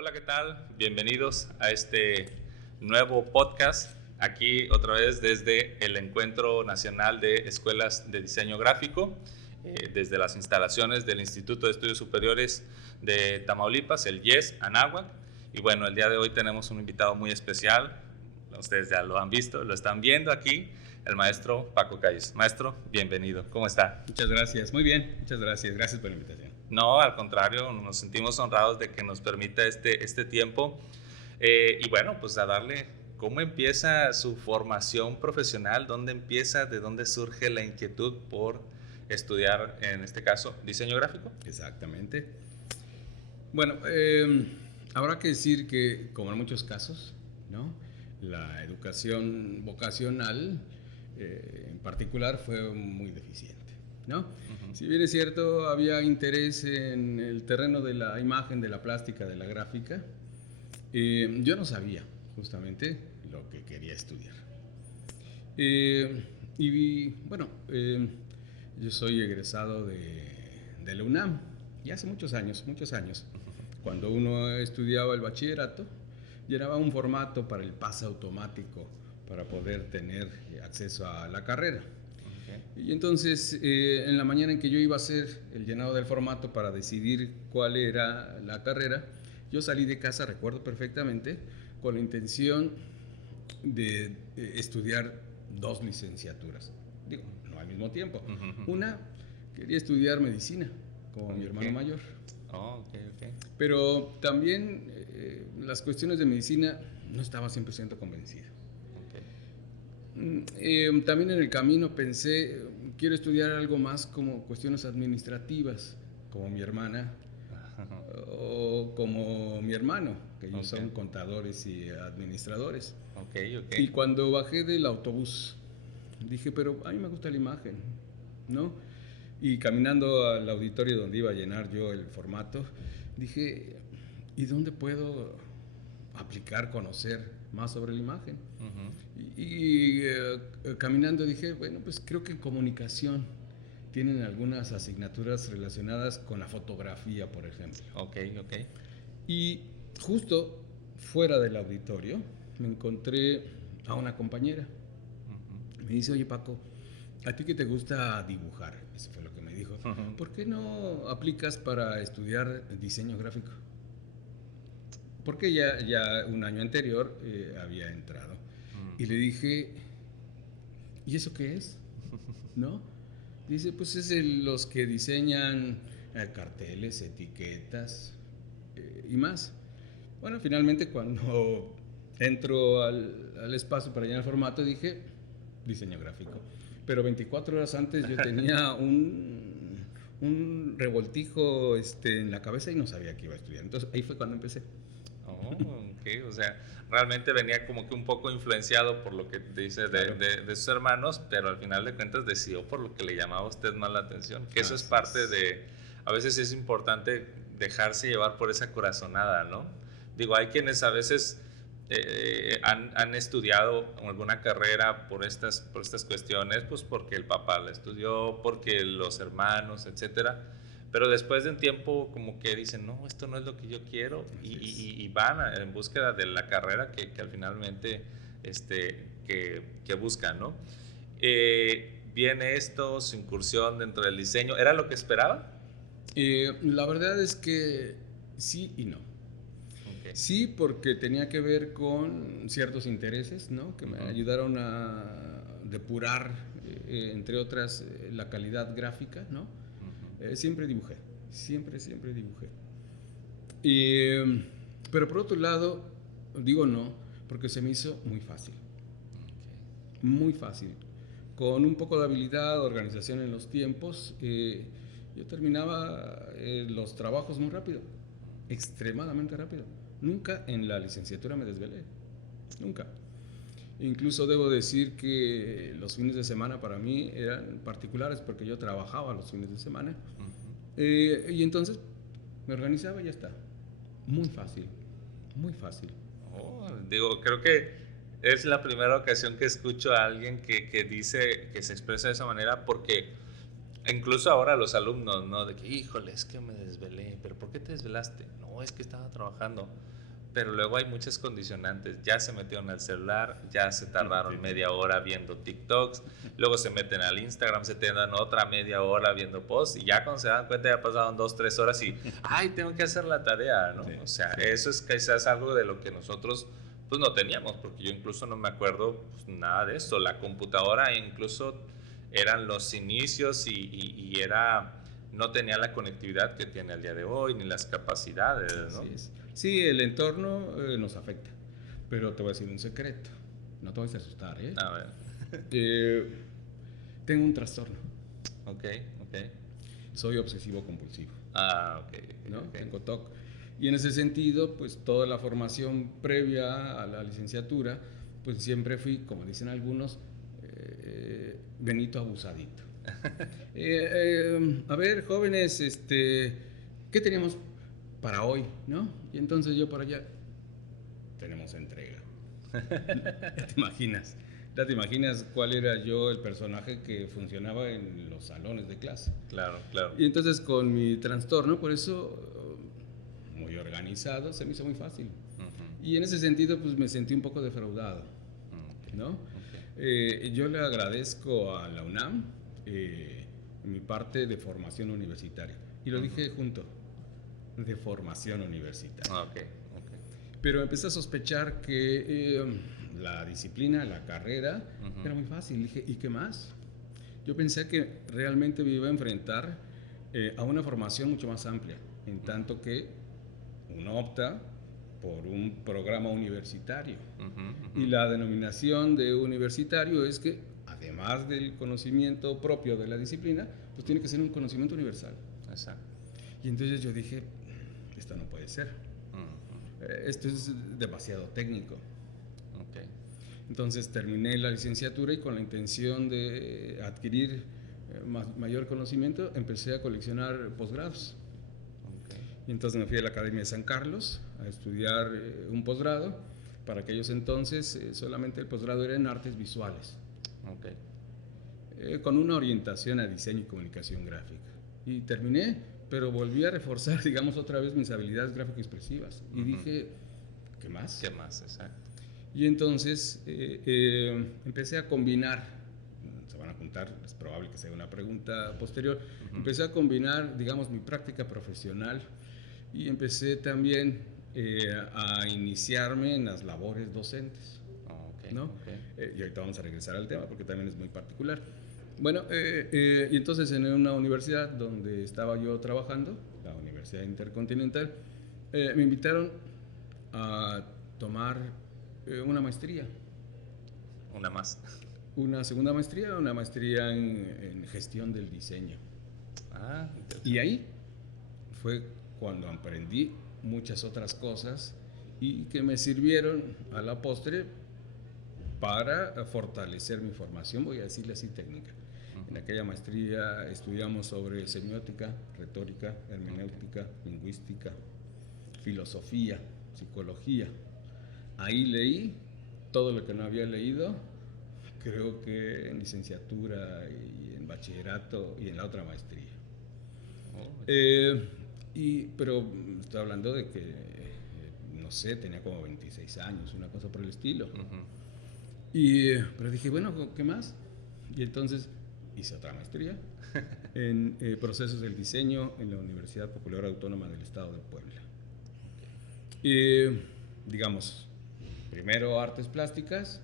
Hola, ¿qué tal? Bienvenidos a este nuevo podcast, aquí otra vez desde el Encuentro Nacional de Escuelas de Diseño Gráfico, desde las instalaciones del Instituto de Estudios Superiores de Tamaulipas, el IES Anáhuac. Y bueno, el día de hoy tenemos un invitado muy especial, ustedes ya lo han visto, lo están viendo aquí, el maestro Paco Calles. Maestro, bienvenido, ¿cómo está? Muchas gracias, muy bien, muchas gracias, gracias por la invitación. No, al contrario, nos sentimos honrados de que nos permita este tiempo. Y bueno, pues a darle, ¿cómo empieza su formación profesional? ¿Dónde empieza? ¿De dónde surge la inquietud por estudiar, en este caso, diseño gráfico? Exactamente. Bueno, habrá que decir que, como en muchos casos, ¿no? La educación vocacional, en particular, fue muy deficiente, ¿no? Si bien es cierto, había interés en el terreno de la imagen, de la plástica, de la gráfica, yo no sabía justamente lo que quería estudiar. Y bueno, yo soy egresado de la UNAM, y hace muchos años, cuando uno estudiaba el bachillerato, llenaba un formato para el pase automático para poder tener acceso a la carrera. Y entonces, en la mañana en que yo iba a hacer el llenado del formato para decidir cuál era la carrera, yo salí de casa, recuerdo perfectamente, con la intención de estudiar dos licenciaturas. Digo, no al mismo tiempo. Una, quería estudiar medicina, como mi hermano mayor. Oh, ok. Pero también las cuestiones de medicina no estaba 100% convencido. También en el camino pensé, quiero estudiar algo más como cuestiones administrativas, como mi hermana o como mi hermano, que ellos son contadores y administradores. Y cuando bajé del autobús, dije, pero a mí me gusta la imagen, ¿no? Y caminando al auditorio donde iba a llenar yo el formato, dije, ¿y dónde puedo aplicar, conocer más sobre la imagen? Y caminando dije, bueno, pues creo que en comunicación tienen algunas asignaturas relacionadas con la fotografía, por ejemplo. Ok. Y justo fuera del auditorio me encontré a una compañera. Me dice, oye Paco, ¿a ti que te gusta dibujar? Eso fue lo que me dijo. ¿Por qué no aplicas para estudiar diseño gráfico? Porque ya un año anterior había entrado. Y le dije, ¿y eso qué es? ¿No? Dice, pues es los que diseñan carteles, etiquetas y más. Bueno, finalmente cuando entro al espacio para llenar el formato dije, diseño gráfico. Pero 24 horas antes yo tenía un revoltijo en la cabeza y no sabía que iba a estudiar. Entonces ahí fue cuando empecé. Oh, ok, o sea, realmente venía como que un poco influenciado por lo que dice de sus hermanos, pero al final de cuentas decidió por lo que le llamaba a usted más la atención, que eso es parte de, a veces es importante dejarse llevar por esa corazonada, ¿no? Digo, hay quienes a veces han estudiado alguna carrera por estas cuestiones, pues porque el papá la estudió, porque los hermanos, etcétera. Pero después de un tiempo como que dicen, no, esto no es lo que yo quiero y van en búsqueda de la carrera que al finalmente que buscan, ¿no? Viene esto, su incursión dentro del diseño, ¿era lo que esperaba? La verdad es que sí y no. Sí, porque tenía que ver con ciertos intereses, ¿no? Que me ayudaron a depurar, entre otras, la calidad gráfica, ¿no? Siempre dibujé, siempre dibujé. Pero por otro lado, digo no, porque se me hizo muy fácil. Muy fácil. Con un poco de habilidad, organización en los tiempos, yo terminaba los trabajos muy rápido, extremadamente rápido. Nunca en la licenciatura me desvelé, nunca. Incluso debo decir que los fines de semana para mí eran particulares porque yo trabajaba los fines de semana. Y entonces me organizaba y ya está. Muy fácil, muy fácil. Oh, digo, creo que es la primera ocasión que escucho a alguien que dice, que se expresa de esa manera, porque Incluso ahora los alumnos, ¿no? De que, híjole, es que me desvelé, pero ¿por qué te desvelaste? No, es que estaba trabajando. Pero luego hay muchas condicionantes. Ya se metieron al celular, ya se tardaron media hora viendo TikToks, luego se meten al Instagram, se tengan otra media hora viendo posts y ya cuando se dan cuenta ya pasaron 2, 3 horas y, ay, tengo que hacer la tarea, ¿no? O sea, eso es quizás algo de lo que nosotros pues no teníamos, porque yo incluso no me acuerdo pues, nada de eso. La computadora incluso eran los inicios y era, no tenía la conectividad que tiene el día de hoy, ni las capacidades, ¿no? Así es. Sí, el entorno nos afecta, pero te voy a decir un secreto, no te vas a asustar, ¿eh? A ver. Tengo un trastorno. Ok. Soy obsesivo compulsivo. Ok. ¿No? Tengo TOC. Y en ese sentido, pues toda la formación previa a la licenciatura, pues siempre fui, como dicen algunos, Benito abusadito. A ver, jóvenes, ¿qué teníamos para hoy, no? Y entonces yo por allá, tenemos entrega. Ya te imaginas cuál era yo el personaje que funcionaba en los salones de clase. Claro. Y entonces con mi trastorno, por eso, muy organizado, se me hizo muy fácil. Uh-huh. Y en ese sentido, pues me sentí un poco defraudado, ¿no? Okay. Yo le agradezco a la UNAM mi parte de formación universitaria. Y lo dije junto, de formación universitaria. Okay. Pero empecé a sospechar que la disciplina, la carrera, era muy fácil. Dije, ¿y qué más? Yo pensé que realmente me iba a enfrentar a una formación mucho más amplia, en tanto que uno opta por un programa universitario. Y la denominación de universitario es que, además del conocimiento propio de la disciplina, pues tiene que ser un conocimiento universal. Exacto. Y entonces yo dije, esto no puede ser. Esto es demasiado técnico. Okay. Entonces terminé la licenciatura y con la intención de adquirir mayor conocimiento empecé a coleccionar posgrados. Okay. Y entonces me fui a la Academia de San Carlos a estudiar un posgrado. Para aquellos entonces solamente el posgrado era en artes visuales. Okay. Con una orientación a diseño y comunicación gráfica. Y terminé, pero volví a reforzar, digamos, otra vez mis habilidades gráfico-expresivas. Y dije, ¿qué más? ¿Qué más? Exacto. Y entonces empecé a combinar, se van a juntar, es probable que sea una pregunta posterior, empecé a combinar, digamos, mi práctica profesional y empecé también a iniciarme en las labores docentes. Okay, ¿no? Okay. Y ahorita vamos a regresar al tema porque también es muy particular. Bueno, y entonces en una universidad donde estaba yo trabajando, la Universidad Intercontinental, me invitaron a tomar una maestría. Una más. Una segunda maestría, una maestría en gestión del diseño. Y ahí fue cuando aprendí muchas otras cosas y que me sirvieron a la postre para fortalecer mi formación, voy a decirle así, técnica. En aquella maestría estudiamos sobre semiótica, retórica, hermenéutica, lingüística, filosofía, psicología. Ahí leí todo lo que no había leído, creo que en licenciatura y en bachillerato y en la otra maestría. Pero estoy hablando de que, no sé, tenía como 26 años, una cosa por el estilo. Pero dije, bueno, ¿qué más? Y entonces hice otra maestría en procesos del diseño en la Universidad Popular Autónoma del Estado de Puebla. Digamos, primero artes plásticas,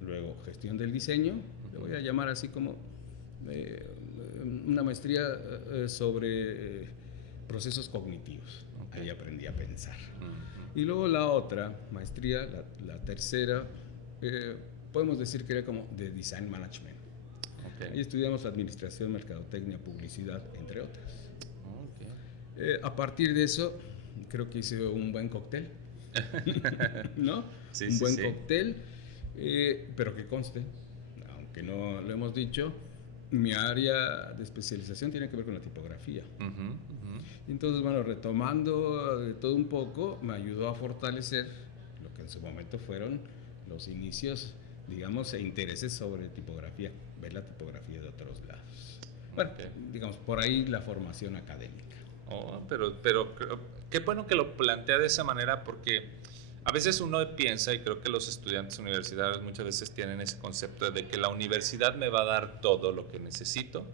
luego gestión del diseño, le voy a llamar así como una maestría sobre procesos cognitivos. Ahí aprendí a pensar. Y luego la otra maestría, la tercera, podemos decir que era como de Design Management. Ahí estudiamos administración, mercadotecnia, publicidad, entre otras. A partir de eso, creo que hice un buen cóctel. ¿No? Sí, un buen cóctel, pero que conste, aunque no lo hemos dicho, mi área de especialización tiene que ver con la tipografía. Entonces, bueno, retomando de todo un poco, me ayudó a fortalecer lo que en su momento fueron los inicios, digamos, e intereses sobre tipografía, ver la tipografía de otros lados. Bueno, Ok. digamos, por ahí la formación académica. Oh, qué bueno que lo plantea de esa manera porque a veces uno piensa, y creo que los estudiantes universitarios muchas veces tienen ese concepto de que la universidad me va a dar todo lo que necesito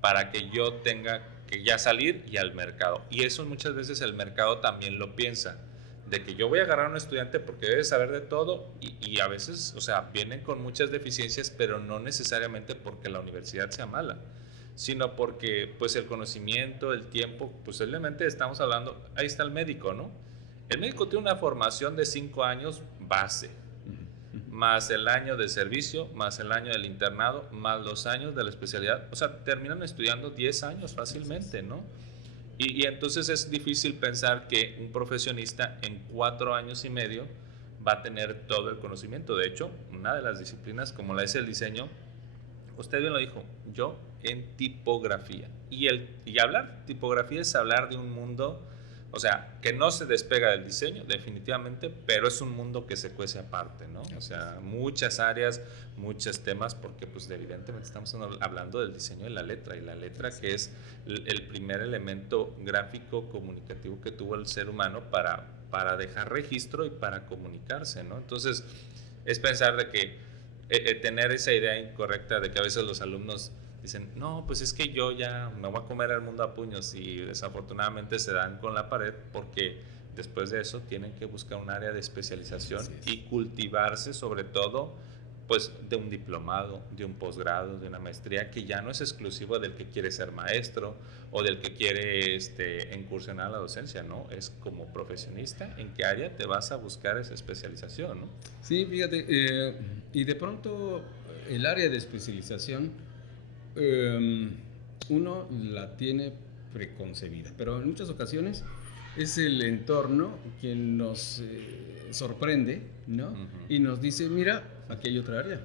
para que yo tenga que ya salir y al mercado. Y eso muchas veces el mercado también lo piensa, de que yo voy a agarrar a un estudiante porque debe saber de todo y a veces, o sea, vienen con muchas deficiencias, pero no necesariamente porque la universidad sea mala, sino porque pues el conocimiento, el tiempo, pues simplemente estamos hablando, ahí está el médico, ¿no? El médico tiene una formación de 5 años base, más el año de servicio, más el año del internado, más los años de la especialidad, o sea, terminan estudiando 10 años fácilmente, ¿no? Y entonces es difícil pensar que un profesionista en 4 años y medio va a tener todo el conocimiento. De hecho, una de las disciplinas como la es el diseño, usted bien lo dijo, yo en tipografía. Y hablar tipografía es hablar de un mundo, o sea, que no se despega del diseño, definitivamente, pero es un mundo que se cuece aparte, ¿no? O sea, muchas áreas, muchos temas, porque pues evidentemente estamos hablando del diseño de la letra, y la letra que es el primer elemento gráfico comunicativo que tuvo el ser humano para dejar registro y para comunicarse, ¿no? Entonces, es pensar de que tener esa idea incorrecta de que a veces los alumnos dicen, no, pues es que yo ya me voy a comer el mundo a puños y desafortunadamente se dan con la pared porque después de eso tienen que buscar un área de especialización y cultivarse sobre todo pues de un diplomado, de un posgrado, de una maestría que ya no es exclusivo del que quiere ser maestro o del que quiere incursionar a la docencia, ¿no? Es como profesionista, ¿en qué área te vas a buscar esa especialización, ¿no? Sí, fíjate, y de pronto el área de especialización uno la tiene preconcebida, pero en muchas ocasiones es el entorno quien nos sorprende, ¿no? Y nos dice, mira, aquí hay otra área,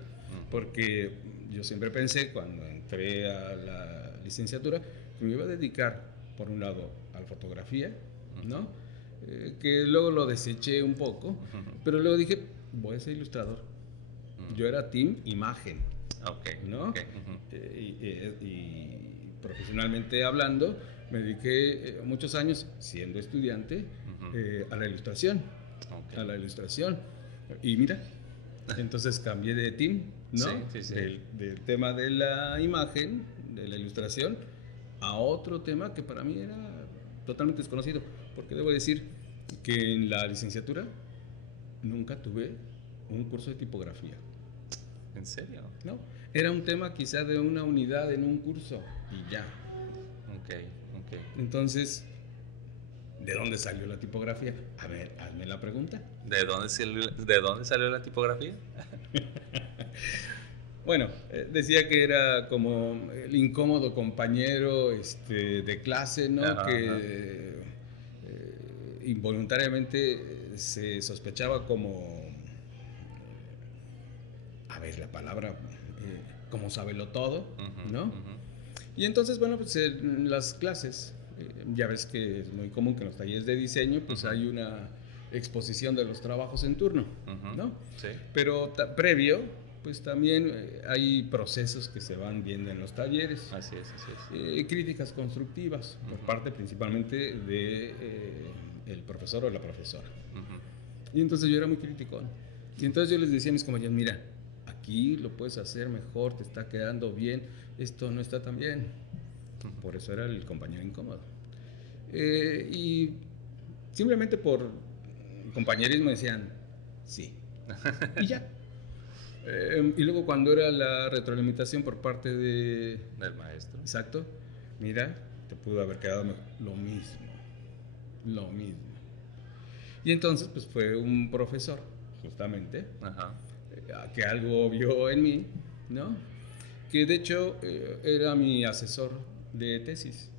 porque yo siempre pensé cuando entré a la licenciatura que me iba a dedicar, por un lado, a la fotografía, ¿no? Que luego lo deseché un poco, pero luego dije, voy a ser ilustrador. Yo era team imagen, ¿no? Y profesionalmente hablando, me dediqué muchos años, siendo estudiante, a la ilustración. A la ilustración. Y mira, entonces cambié de team, ¿no? Sí. Del tema de la imagen, de la ilustración, a otro tema que para mí era totalmente desconocido. Porque debo decir que en la licenciatura nunca tuve un curso de tipografía. ¿En serio? No, era un tema quizá de una unidad en un curso y ya. Ok. Entonces, ¿de dónde salió la tipografía? A ver, hazme la pregunta. ¿De dónde salió la tipografía? Bueno, decía que era como el incómodo compañero de clase, ¿no? Ajá, que involuntariamente se sospechaba como, a ver la palabra, como sabelo todo, ¿no? Y entonces, bueno, pues en las clases, ya ves que es muy común que en los talleres de diseño, pues hay una exposición de los trabajos en turno, ¿no? Sí. Pero previo, pues también hay procesos que se van viendo en los talleres. Así es. Críticas constructivas, por parte principalmente de el profesor o la profesora. Y entonces yo era muy crítico. Y entonces yo les decía a mis compañeros, mira, aquí lo puedes hacer mejor, te está quedando bien, esto no está tan bien. Por eso era el compañero incómodo. Y simplemente por compañerismo decían, sí. Y ya. Y luego cuando era la retroalimentación por parte del maestro. Exacto. Mira, te pudo haber quedado lo mismo. Y entonces pues fue un profesor, justamente, que algo vio en mí, ¿no? Que de hecho era mi asesor de tesis.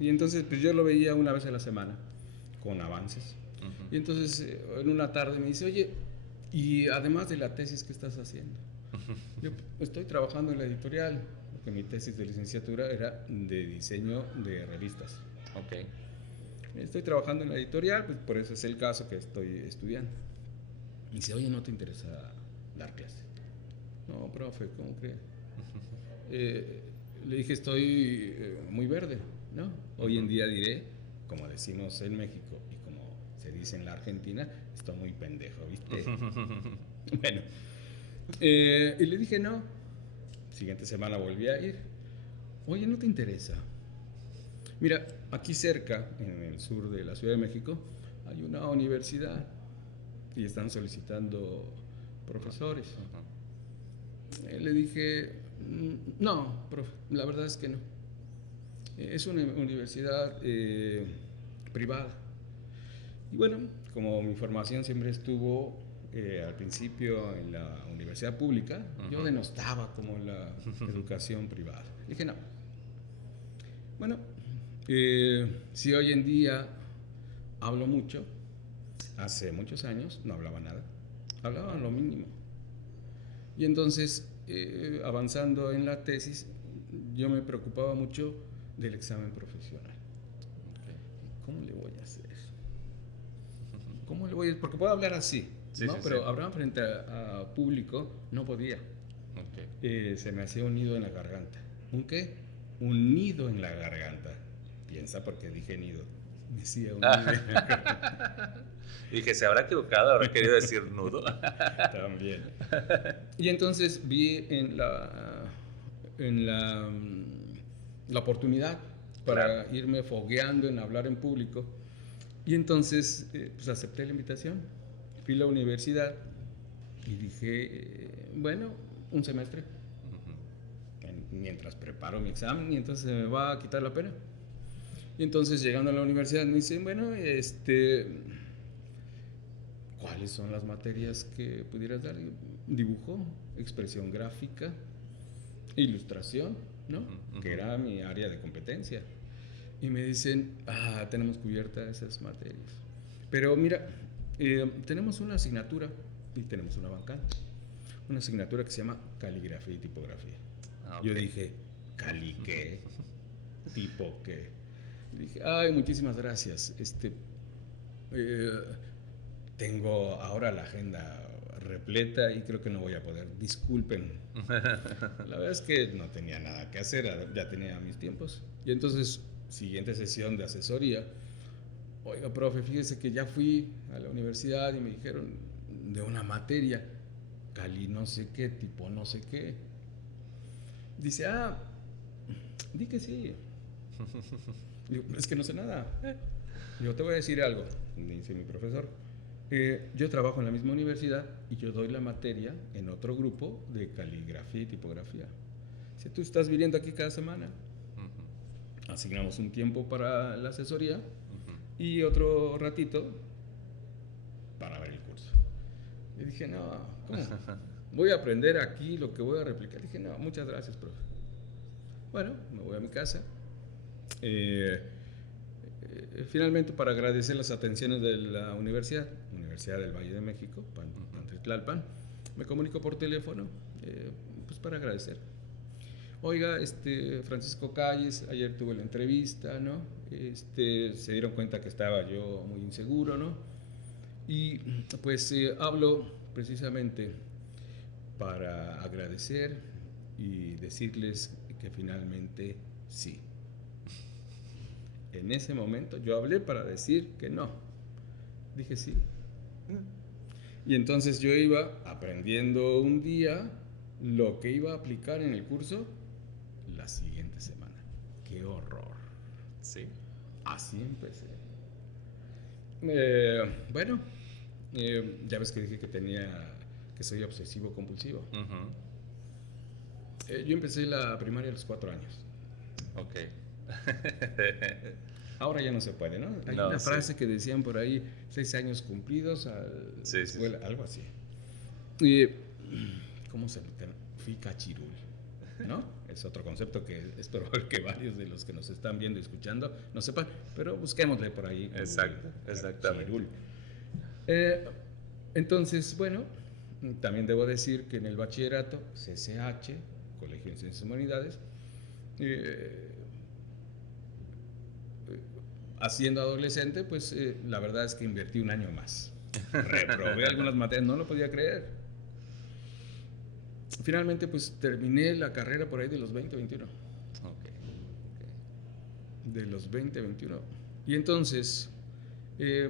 Y entonces pues yo lo veía una vez a la semana, con avances. Y entonces en una tarde me dice, oye, y además de la tesis, ¿qué estás haciendo? Yo estoy trabajando en la editorial, porque mi tesis de licenciatura era de diseño de revistas. Estoy trabajando en la editorial, pues por eso es el caso que estoy estudiando. Y dice, oye, ¿no te interesa dar clase? No, profe, ¿cómo cree? Le dije, estoy muy verde, ¿no? Hoy en día diré, como decimos en México y como se dice en la Argentina, estoy muy pendejo, ¿viste? Bueno, y le dije, no. Siguiente semana volví a ir. Oye, ¿no te interesa? Mira, aquí cerca, en el sur de la Ciudad de México, hay una universidad y están solicitando profesores. Le dije, no, profe, la verdad es que no. Es una universidad privada. Y bueno, como mi formación siempre estuvo al principio en la universidad pública, yo denostaba como la educación privada. Dije, no. Bueno, si hoy en día hablo mucho, hace muchos años no hablaba nada, hablaba lo mínimo. Y entonces, avanzando en la tesis, yo me preocupaba mucho del examen profesional. ¿Cómo le voy a hacer? ¿Cómo le voy a...? Porque puedo hablar así, sí, ¿no? Sí, pero sí. hablar frente a público no podía. Se me hacía un nido en la garganta. ¿Un qué? Un nido en la garganta. Piensa porque dije nido. Me hacía un nido en la garganta. Dije, ¿se habrá equivocado? ¿Habrá querido decir nudo? También. Y entonces vi la oportunidad para irme fogueando en hablar en público. Y entonces pues acepté la invitación. Fui a la universidad y dije, bueno, un semestre. Mientras preparo mi examen y entonces se me va a quitar la pena. Y entonces llegando a la universidad me dicen, bueno, ¿cuáles son las materias que pudieras dar? Dibujo, expresión gráfica, ilustración, ¿no? Que era mi área de competencia. Y me dicen, tenemos cubiertas esas materias. Pero mira, tenemos una asignatura y tenemos una vacante. Una asignatura que se llama caligrafía y tipografía. Yo dije, ¿cali qué? ¿Tipo qué? Y dije, muchísimas gracias. Tengo ahora la agenda repleta y creo que no voy a poder. Disculpen. La verdad es que no tenía nada que hacer, ya tenía mis tiempos. Y entonces, siguiente sesión de asesoría. Oiga, profe, fíjese que ya fui a la universidad y me dijeron de una materia, cali no sé qué, tipo no sé qué. Dice, di que sí. Digo, es que no sé nada. Digo, te voy a decir algo, dice mi profesor. Yo trabajo en la misma universidad y yo doy la materia en otro grupo de caligrafía y tipografía. Si tú estás viniendo aquí cada semana, asignamos un tiempo para la asesoría y otro ratito para ver el curso. Y dije, no, ¿cómo? Voy a aprender aquí lo que voy a replicar. Dije, no, muchas gracias, profe. Bueno, me voy a mi casa. Finalmente, para agradecer las atenciones de la Universidad del Valle de México, Pantlán, me comunico por teléfono, pues para agradecer. Oiga, Francisco Calles, ayer tuve la entrevista, ¿no? Se dieron cuenta que estaba yo muy inseguro, ¿no? Y pues hablo precisamente para agradecer y decirles que finalmente sí. En ese momento yo hablé para decir que no. Dije sí. Y entonces yo iba aprendiendo un día lo que iba a aplicar en el curso la siguiente semana. ¡Qué horror! Sí. Así empecé. Bueno, ya ves que dije que soy obsesivo compulsivo. Yo empecé la primaria a los 4 años. Ok. Ahora ya no se puede, ¿no? Hay una frase que decían por ahí, 6 años cumplidos a la escuela, algo así. ¿Cómo se llama? Fui cachirul, ¿no? Es otro concepto que es probable que varios de los que nos están viendo y escuchando no sepan, pero busquémosle por ahí. Exactamente. Entonces, bueno, también debo decir que en el bachillerato, CCH, Colegio de Ciencias Humanidades, siendo adolescente, pues la verdad es que invertí un año más. Reprobé algunas materias, no lo podía creer. Finalmente, pues terminé la carrera por ahí de los 20, 21. de los 20, 21. Y entonces,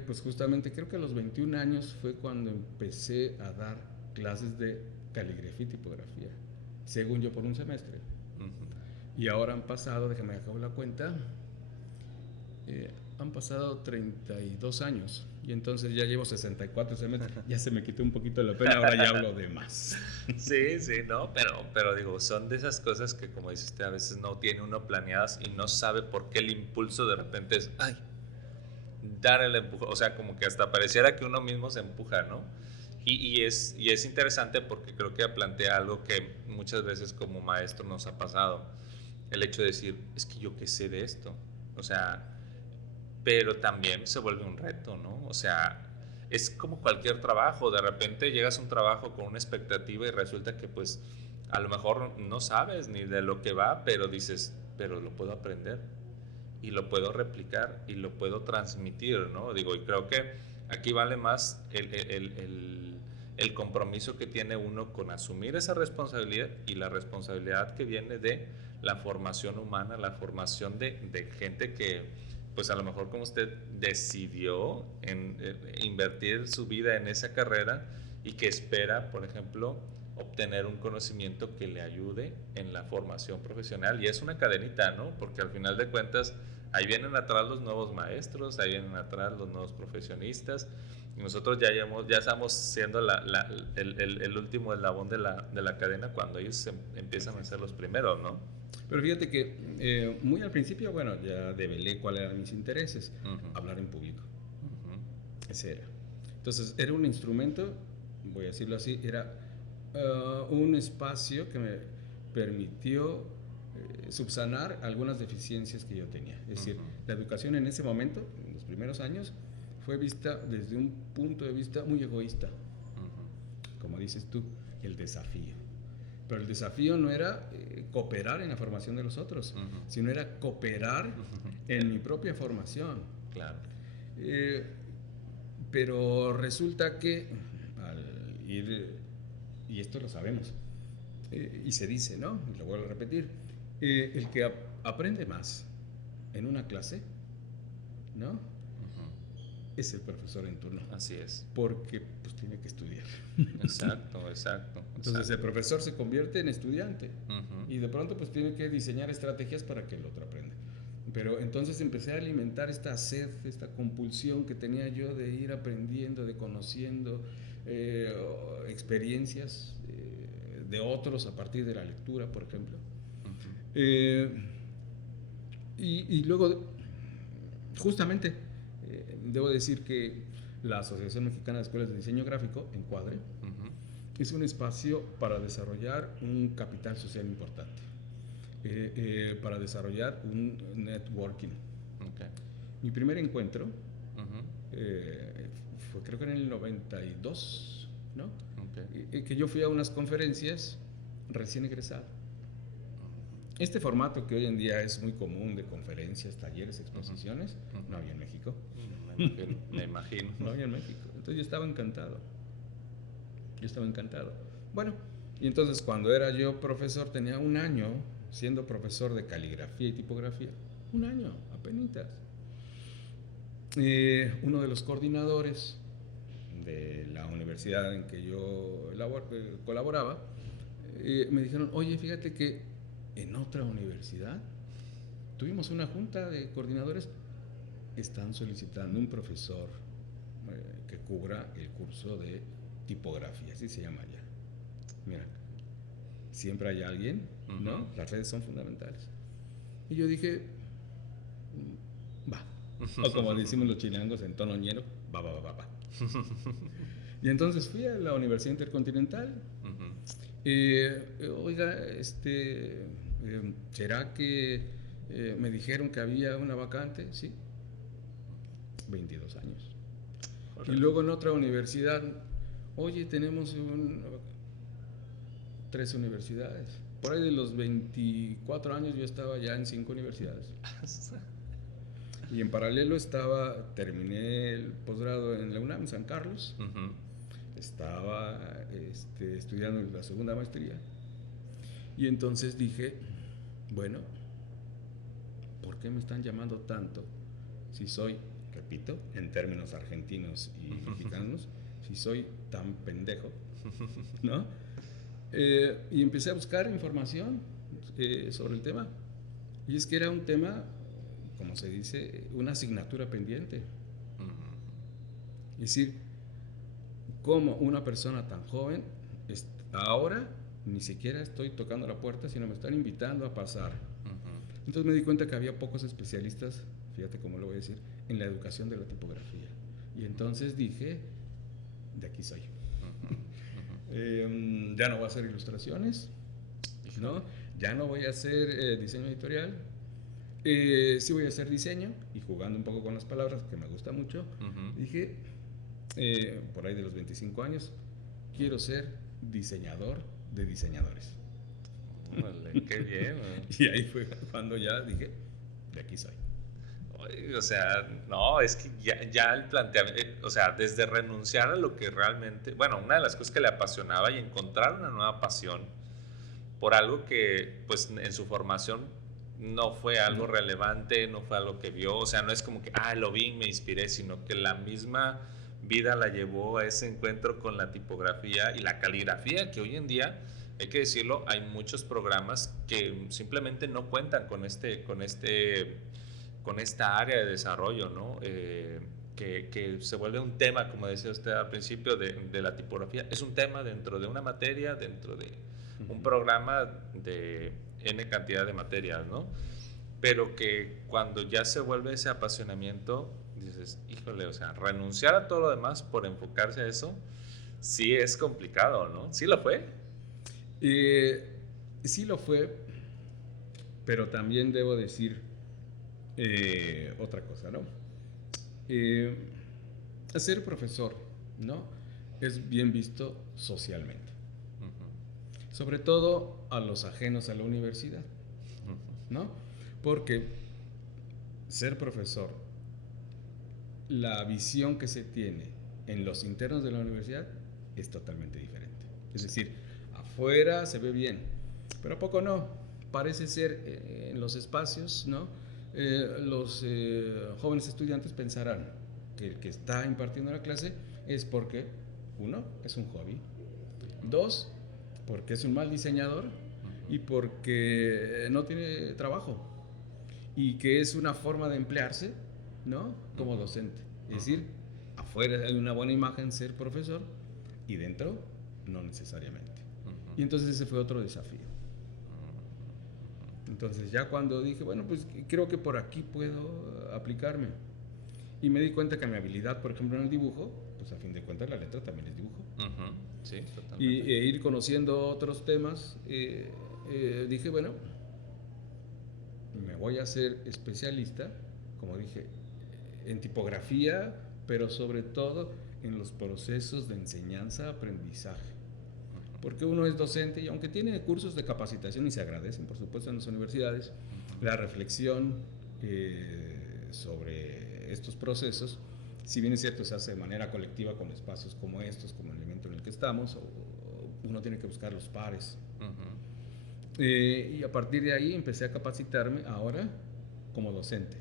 pues justamente creo que a los 21 años fue cuando empecé a dar clases de caligrafía y tipografía, según yo por un semestre. Y ahora han pasado, déjame acabo la cuenta, han pasado 32 años y entonces ya llevo 64 semestres. Ya se me quitó un poquito la pena, ahora ya hablo de más. Sí, sí, no, pero digo, son de esas cosas que como dice usted, a veces no tiene uno planeadas y no sabe por qué el impulso de repente es, ay, dar el empujón, o sea, como que hasta pareciera que uno mismo se empuja, ¿no? Y es interesante porque creo que plantea algo que muchas veces como maestro nos ha pasado, el hecho de decir, es que yo qué sé de esto, o sea, pero también se vuelve un reto, ¿no? O sea, es como cualquier trabajo, de repente llegas a un trabajo con una expectativa y resulta que pues a lo mejor no sabes ni de lo que va, pero dices, pero lo puedo aprender y lo puedo replicar y lo puedo transmitir, ¿no? Digo, y creo que aquí vale más el compromiso que tiene uno con asumir esa responsabilidad y la responsabilidad que viene de la formación humana, la formación de gente que, pues a lo mejor como usted decidió invertir su vida en esa carrera y que espera, por ejemplo, obtener un conocimiento que le ayude en la formación profesional. Y es una cadenita, ¿no? Porque al final de cuentas, ahí vienen atrás los nuevos maestros, ahí vienen atrás los nuevos profesionistas. Y nosotros ya estamos siendo el último eslabón de la cadena cuando ellos empiezan a ser los primeros, ¿no? Pero fíjate que muy al principio, bueno, ya develé cuáles eran mis intereses. Hablar en público. Ese era. Entonces, era un instrumento, voy a decirlo así, era un espacio que me permitió subsanar algunas deficiencias que yo tenía. Es decir, la educación en ese momento, en los primeros años, fue vista desde un punto de vista muy egoísta. Como dices tú, el desafío. Pero el desafío no era cooperar en la formación de los otros, sino era cooperar en mi propia formación. Claro. Pero resulta que al ir, y esto lo sabemos, y se dice, ¿no? Y lo vuelvo a repetir, el que aprende más en una clase, ¿no? Es el profesor en turno. Así es. Porque pues tiene que estudiar. Exacto, exacto. Entonces el profesor se convierte en estudiante y de pronto pues tiene que diseñar estrategias para que el otro aprenda. Pero entonces empecé a alimentar esta sed, esta compulsión que tenía yo de ir aprendiendo, de conociendo experiencias de otros a partir de la lectura, por ejemplo. Y luego, justamente, debo decir que la Asociación Mexicana de Escuelas de Diseño Gráfico, Encuadre, es un espacio para desarrollar un capital social importante, para desarrollar un networking. Mi primer encuentro fue creo que en el 92, ¿no? Que yo fui a unas conferencias recién egresado. Este formato que hoy en día es muy común de conferencias, talleres, exposiciones, no había en México. Me imagino. No había en México. Entonces yo estaba encantado. Bueno, y entonces cuando era yo profesor, tenía un año siendo profesor de caligrafía y tipografía. Un año, apenitas. Uno de los coordinadores de la universidad en que yo colaboraba, me dijeron, oye, fíjate que en otra universidad tuvimos una junta de coordinadores, están solicitando un profesor que cubra el curso de tipografía, así se llama ya. Mira, siempre hay alguien, ¿no? Las redes son fundamentales. Y yo dije, va. O como decimos los chilangos en tono ñero, va. Y entonces fui a la Universidad Intercontinental. Oiga, ¿será que me dijeron que había una vacante? Sí. 22 años. Correcto. Y luego en otra universidad, oye, tenemos 3 universidades. Por ahí de los 24 años yo estaba ya en 5 universidades. Y en paralelo terminé el posgrado en la UNAM, en San Carlos. Estaba estudiando la segunda maestría. Y entonces dije, bueno, ¿por qué me están llamando tanto? Si soy, repito, en términos argentinos y mexicanos, si soy tan pendejo, ¿no? Y empecé a buscar información sobre el tema. Y es que era un tema, como se dice, una asignatura pendiente. Es decir, como una persona tan joven, ahora ni siquiera estoy tocando la puerta, sino me están invitando a pasar. Entonces me di cuenta que había pocos especialistas, fíjate cómo lo voy a decir, en la educación de la tipografía. Y entonces dije, de aquí soy. Ya no voy a hacer ilustraciones, ¿no? Ya no voy a hacer diseño editorial. Sí voy a hacer diseño, y jugando un poco con las palabras, que me gusta mucho, dije, por ahí de los 25 años, quiero ser diseñador de diseñadores. Vale, qué bien, ¿no? Y ahí fue cuando ya dije, de aquí soy. O sea, no, es que ya el planteamiento, o sea, desde renunciar a lo que realmente, bueno, una de las cosas que le apasionaba y encontrar una nueva pasión por algo que, pues, en su formación no fue algo relevante, no fue algo que vio, o sea, no es como que, lo vi y me inspiré, sino que la misma vida la llevó a ese encuentro con la tipografía y la caligrafía, que hoy en día, hay que decirlo, hay muchos programas que simplemente no cuentan con esta área de desarrollo, ¿no? Que se vuelve un tema, como decía usted al principio, de la tipografía. Es un tema dentro de una materia, dentro de un programa de N cantidad de materias, ¿no? Pero que cuando ya se vuelve ese apasionamiento, dices, híjole, o sea, renunciar a todo lo demás por enfocarse a eso, sí es complicado, ¿no? ¿Sí lo fue? Sí lo fue, pero también debo decir otra cosa, ¿no? Ser profesor, ¿no? Es bien visto socialmente. Sobre todo a los ajenos a la universidad, ¿no? Porque ser profesor, la visión que se tiene en los internos de la universidad es totalmente diferente. Es decir, afuera se ve bien, pero ¿a poco no? Parece ser en los espacios, ¿no? Los jóvenes estudiantes pensarán que el que está impartiendo la clase es porque, uno, es un hobby, dos, porque es un mal diseñador y porque no tiene trabajo y que es una forma de emplearse, ¿no? Como docente. Es decir, afuera hay una buena imagen ser profesor y dentro no necesariamente. Y entonces ese fue otro desafío. Entonces ya cuando dije, bueno, pues creo que por aquí puedo aplicarme. Y me di cuenta que mi habilidad, por ejemplo, en el dibujo, pues a fin de cuentas la letra también es dibujo. Sí, totalmente. Y ir conociendo otros temas, dije, bueno, me voy a hacer especialista, como dije, en tipografía, pero sobre todo en los procesos de enseñanza-aprendizaje. Porque uno es docente y aunque tiene cursos de capacitación y se agradecen, por supuesto, en las universidades, la reflexión sobre estos procesos, si bien es cierto, se hace de manera colectiva con espacios como estos, como el elemento en el que estamos, uno tiene que buscar los pares. Y a partir de ahí empecé a capacitarme ahora como docente,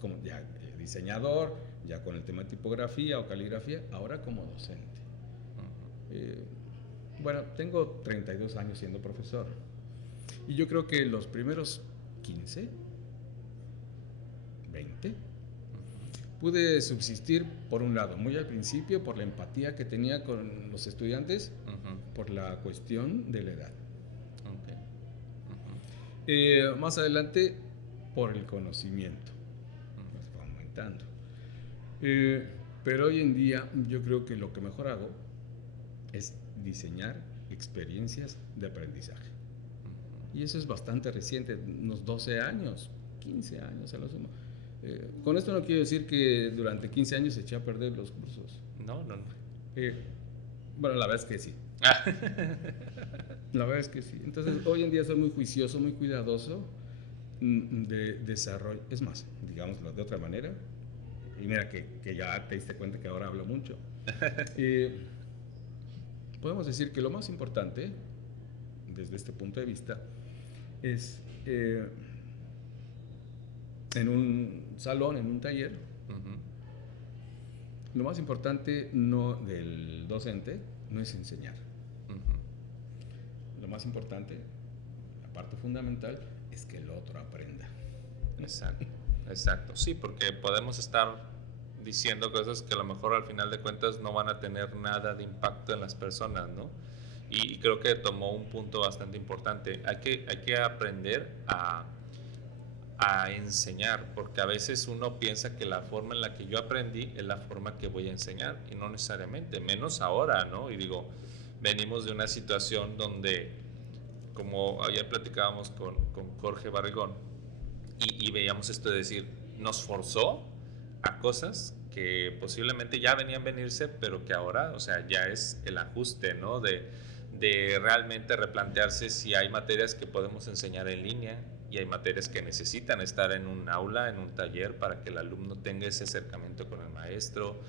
como ya diseñador, ya con el tema de tipografía o caligrafía, ahora como docente. Bueno, tengo 32 años siendo profesor y yo creo que los primeros 15, 20, pude subsistir por un lado, muy al principio por la empatía que tenía con los estudiantes, por la cuestión de la edad. Más adelante por el conocimiento, nos va aumentando. Pero hoy en día yo creo que lo que mejor hago es diseñar experiencias de aprendizaje. Y eso es bastante reciente, unos 12 años, 15 años a lo sumo. Con esto no quiero decir que durante 15 años eché a perder los cursos. No. Bueno, la verdad es que sí. La verdad es que sí. Entonces, hoy en día soy muy juicioso, muy cuidadoso de desarrollo. Es más, digámoslo de otra manera. Y mira que ya te diste cuenta que ahora hablo mucho. Podemos decir que lo más importante, desde este punto de vista, es en un salón, en un taller, lo más importante no del docente no es enseñar. Lo más importante, la parte fundamental, es que el otro aprenda. Exacto, exacto. Sí, porque podemos estar diciendo cosas que a lo mejor al final de cuentas no van a tener nada de impacto en las personas, ¿no? Y creo que tomó un punto bastante importante. Hay que aprender a enseñar, porque a veces uno piensa que la forma en la que yo aprendí es la forma que voy a enseñar, y no necesariamente, menos ahora, ¿no? Y digo, venimos de una situación donde, como ayer platicábamos con Jorge Barrigón, y veíamos esto de decir, nos forzó a cosas que posiblemente ya venían venirse, pero que ahora, o sea, ya es el ajuste, ¿no? De realmente replantearse si hay materias que podemos enseñar en línea y hay materias que necesitan estar en un aula, en un taller, para que el alumno tenga ese acercamiento con el maestro,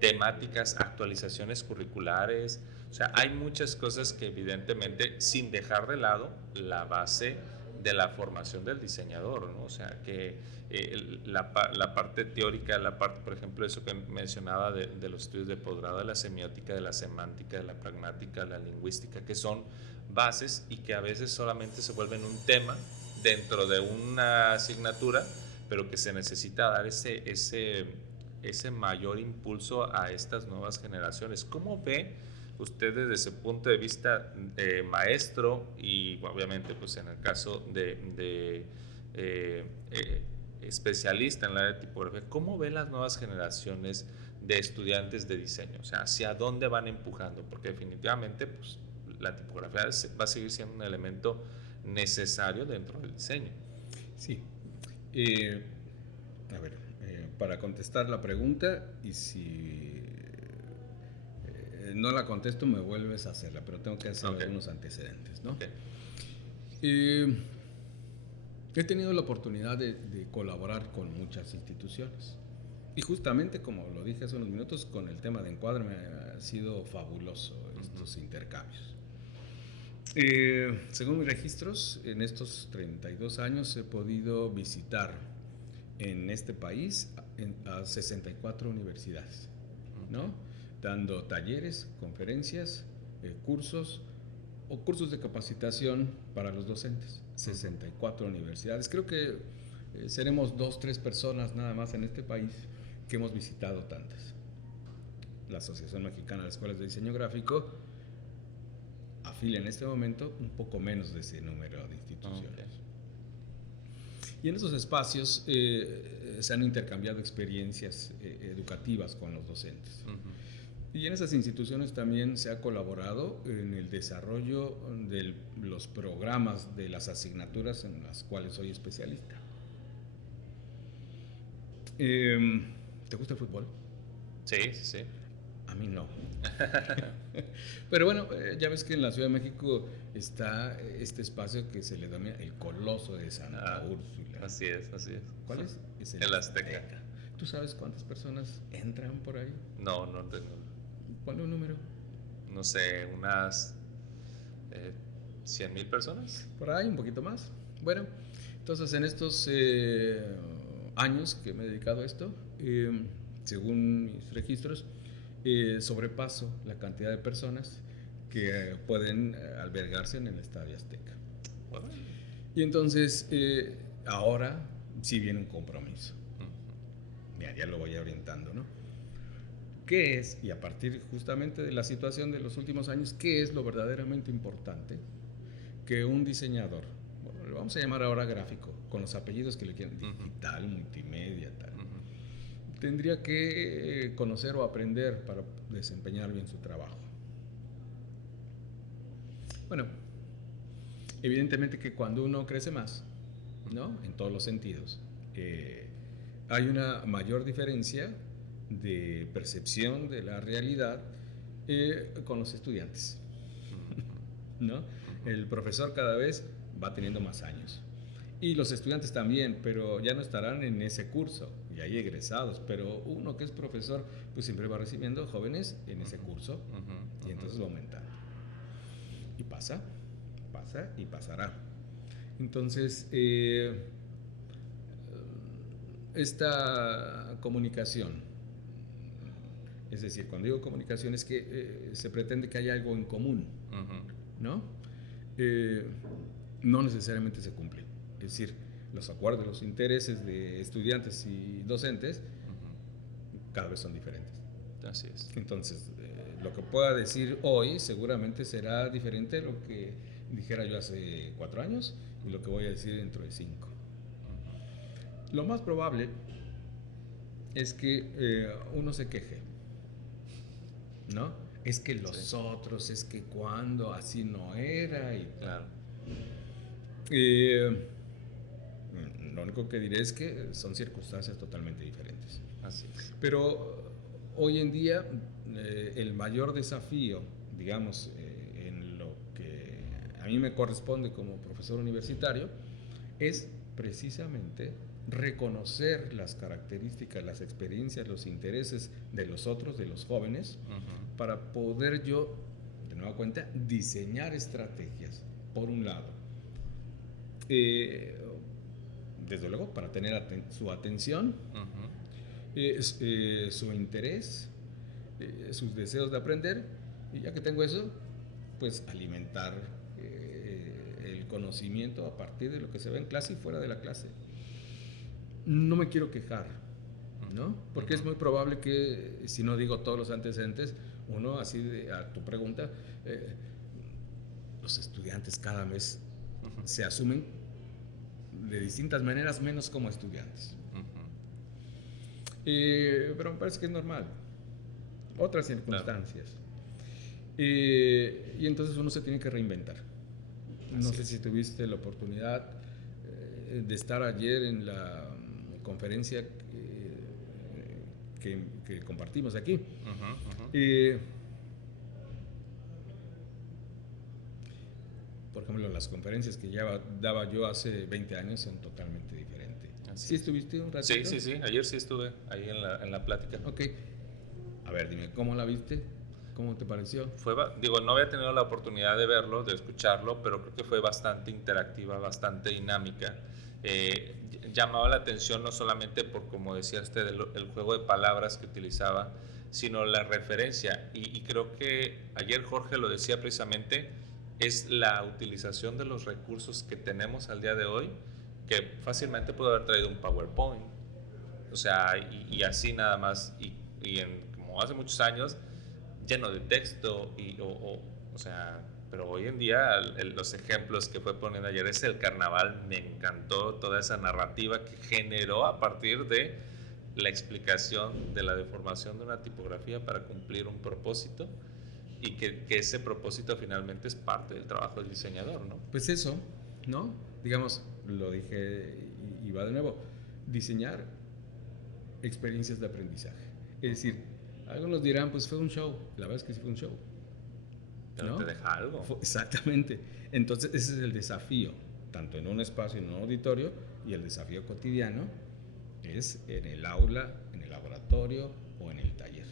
temáticas, actualizaciones curriculares. O sea, hay muchas cosas que evidentemente, sin dejar de lado la base de la formación del diseñador, ¿no? O sea, que la parte teórica, la parte, por ejemplo, eso que mencionaba de los estudios de posgrado, de la semiótica, de la semántica, de la pragmática, de la lingüística, que son bases y que a veces solamente se vuelven un tema dentro de una asignatura, pero que se necesita dar ese mayor impulso a estas nuevas generaciones. ¿Cómo ve usted desde ese punto de vista maestro y obviamente pues en el caso de especialista en el área de tipografía, cómo ve las nuevas generaciones de estudiantes de diseño? O sea, ¿hacia dónde van empujando? Porque definitivamente pues, la tipografía va a seguir siendo un elemento necesario dentro del diseño. Sí. A ver, para contestar la pregunta, y si no la contesto, me vuelves a hacerla, pero tengo que hacer algunos antecedentes, ¿no? He tenido la oportunidad de colaborar con muchas instituciones. Y justamente, como lo dije hace unos minutos, con el tema de Encuadre me ha sido fabuloso estos intercambios. Según mis registros, en estos 32 años he podido visitar en este país a 64 universidades, ¿no? Dando talleres, conferencias, cursos o cursos de capacitación para los docentes. 64 universidades. Creo que seremos 2, 3 personas nada más en este país que hemos visitado tantas. La Asociación Mexicana de Escuelas de Diseño Gráfico afilia en este momento un poco menos de ese número de instituciones. Y en esos espacios se han intercambiado experiencias educativas con los docentes. Y en esas instituciones también se ha colaborado en el desarrollo de los programas de las asignaturas en las cuales soy especialista. ¿Te gusta el fútbol? Sí, sí, sí. A mí no. Pero bueno, ya ves que en la Ciudad de México está este espacio que se le denomina el Coloso de Santa Úrsula. Así es, así es. ¿Cuál es? Es el Azteca. ¿Tú sabes cuántas personas entran por ahí? No, no tengo. ¿Cuál es el número? No sé, unas 100,000 personas. Por ahí, un poquito más. Bueno, entonces en estos años que me he dedicado a esto, según mis registros, sobrepaso la cantidad de personas que pueden albergarse en el Estadio Azteca. Bueno. Y entonces, ahora sí viene un compromiso. Mira, ya lo voy orientando, ¿no? ¿Qué es, y a partir justamente de la situación de los últimos años, qué es lo verdaderamente importante que un diseñador, bueno, lo vamos a llamar ahora gráfico, con los apellidos que le quieran, digital, multimedia, tal, tendría que conocer o aprender para desempeñar bien su trabajo? Bueno, evidentemente que cuando uno crece más, ¿no? En todos los sentidos, hay una mayor diferencia de percepción de la realidad con los estudiantes, ¿no? El profesor cada vez va teniendo más años y los estudiantes también, pero ya no estarán en ese curso, y hay egresados, pero uno que es profesor pues siempre va recibiendo jóvenes en ese curso y entonces va aumentando y pasa y pasará. Entonces esta comunicación, es decir, cuando digo comunicación es que se pretende que haya algo en común, ¿no? No necesariamente se cumple. Es decir, los acuerdos, los intereses de estudiantes y docentes cada vez son diferentes. Así es. Entonces, lo que pueda decir hoy seguramente será diferente de lo que dijera yo hace 4 años y lo que voy a decir dentro de 5. Lo más probable es que uno se queje, ¿no? Es que los otros, es que cuando así no era y claro. Lo único que diré es que son circunstancias totalmente diferentes. Así es. Pero hoy en día el mayor desafío, digamos, en lo que a mí me corresponde como profesor universitario, es precisamente reconocer las características, las experiencias, los intereses de los otros, de los jóvenes, para poder yo, de nueva cuenta, diseñar estrategias, por un lado. Desde luego, para tener su atención, su interés, sus deseos de aprender, y ya que tengo eso, pues alimentar el conocimiento a partir de lo que se ve en clase y fuera de la clase. No me quiero quejar, ¿no? Porque es muy probable que, si no digo todos los antecedentes, uno, así a tu pregunta, los estudiantes cada vez se asumen de distintas maneras, menos como estudiantes. Pero me parece que es normal. Otras circunstancias. Claro. Y entonces uno se tiene que reinventar. No sé si tuviste la oportunidad de estar ayer en la conferencia que compartimos aquí. Por ejemplo, las conferencias que ya daba yo hace 20 años son totalmente diferentes. ¿Sí estuviste un ratito? Sí, ayer sí estuve ahí en la plática. Ok. A ver, dime, ¿cómo la viste? ¿Cómo te pareció? No había tenido la oportunidad de verlo, de escucharlo, pero creo que fue bastante interactiva, bastante dinámica. Llamaba la atención no solamente por, como decía usted, el juego de palabras que utilizaba, sino la referencia. Y creo que ayer Jorge lo decía precisamente, es la utilización de los recursos que tenemos al día de hoy, que fácilmente puedo haber traído un PowerPoint, o sea, y así nada más, y como hace muchos años, lleno de texto, o sea, pero hoy en día los ejemplos que fue poniendo ayer es el carnaval, me encantó toda esa narrativa que generó a partir de la explicación de la deformación de una tipografía para cumplir un propósito, y que ese propósito finalmente es parte del trabajo del diseñador, ¿no? Pues eso, ¿no? Digamos, lo dije y va de nuevo, diseñar experiencias de aprendizaje. Es decir, algunos dirán, pues fue un show. La verdad es que sí fue un show. Pero ¿no? Te deja algo. Exactamente. Entonces, ese es el desafío, tanto en un espacio, en un auditorio, y el desafío cotidiano es en el aula, en el laboratorio o en el taller.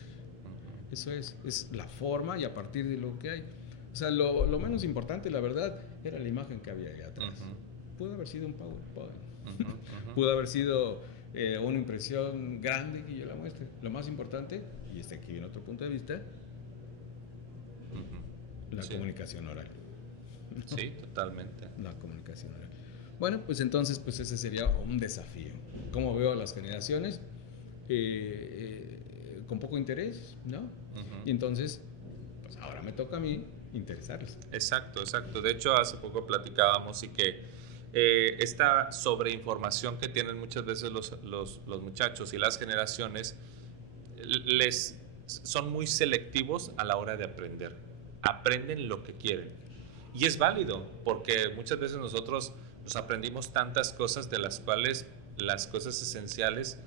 Eso es la forma y a partir de lo que hay. O sea, lo menos importante, la verdad, era la imagen que había allá atrás. Pudo haber sido un PowerPoint. Pudo haber sido una impresión grande que yo la muestre. Lo más importante, y aquí viene otro punto de vista, la comunicación oral. Sí, totalmente. La comunicación oral. Bueno, pues entonces, pues ese sería un desafío. ¿Cómo veo a las generaciones? Con poco interés, ¿no? Y entonces, pues ahora me toca a mí interesarles. Exacto. De hecho, hace poco platicábamos y que esta sobreinformación que tienen muchas veces los muchachos y las generaciones son muy selectivos a la hora de aprender. Aprenden lo que quieren. Y es válido, porque muchas veces nosotros nos aprendimos tantas cosas de las cuales las cosas esenciales